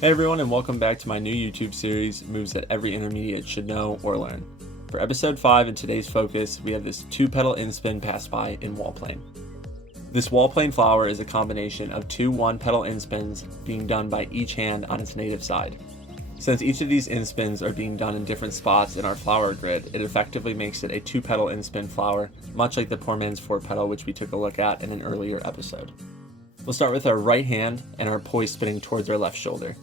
Hey everyone, and welcome back to my new YouTube series, Moves That Every Intermediate Should Know or Learn. For episode 5 and today's focus, we have this 2-petal Inspin Passby in wall plane. This wall plane flower is a combination of two 1-petal Inspins being done by each hand on its native side. Since each of these Inspins are being done in different spots in our flower grid, it effectively makes it a 2-petal Inspin flower, much like the poor man's 4-petal, which we took a look at in an earlier episode. We'll start with our right hand and our poise spinning towards our left shoulder.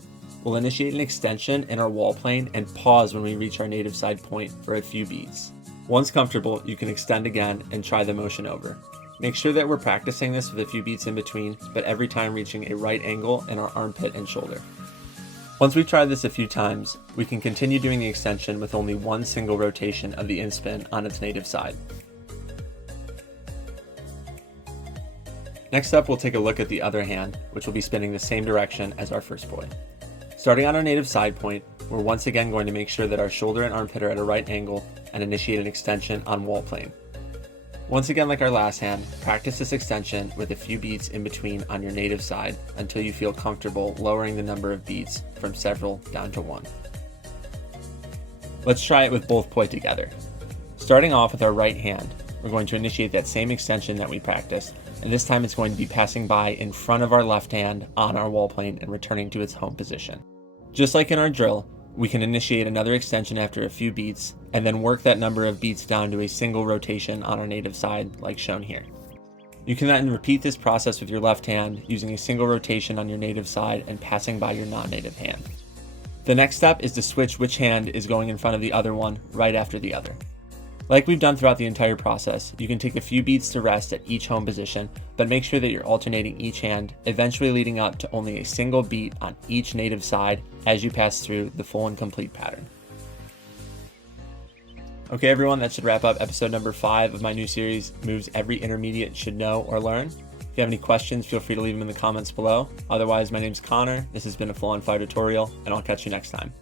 We'll initiate an extension in our wall plane and pause when we reach our native side point for a few beats. Once comfortable, you can extend again and try the motion over. Make sure that we're practicing this with a few beats in between, but every time reaching a right angle in our armpit and shoulder. Once we've tried this a few times, we can continue doing the extension with only one single rotation of the Inspin on its native side. Next up, we'll take a look at the other hand, which will be spinning the same direction as our first point. Starting on our native side point, we're once again going to make sure that our shoulder and armpit are at a right angle and initiate an extension on wall plane. Once again, like our last hand, practice this extension with a few beats in between on your native side until you feel comfortable lowering the number of beats from several down to one. Let's try it with both poi together. Starting off with our right hand, we're going to initiate that same extension that we practiced, and this time it's going to be passing by in front of our left hand on our wall plane and returning to its home position. Just like in our drill, we can initiate another extension after a few beats, and then work that number of beats down to a single rotation on our native side, like shown here. You can then repeat this process with your left hand, using a single rotation on your native side and passing by your non-native hand. The next step is to switch which hand is going in front of the other one right after the other. Like we've done throughout the entire process, you can take a few beats to rest at each home position, but make sure that you're alternating each hand, eventually leading up to only a single beat on each native side as you pass through the full and complete pattern. Okay everyone, that should wrap up episode number 5 of my new series, Moves Every Intermediate Should Know or Learn. If you have any questions, feel free to leave them in the comments below. Otherwise, my name's Connor, this has been a full-on fire tutorial, and I'll catch you next time.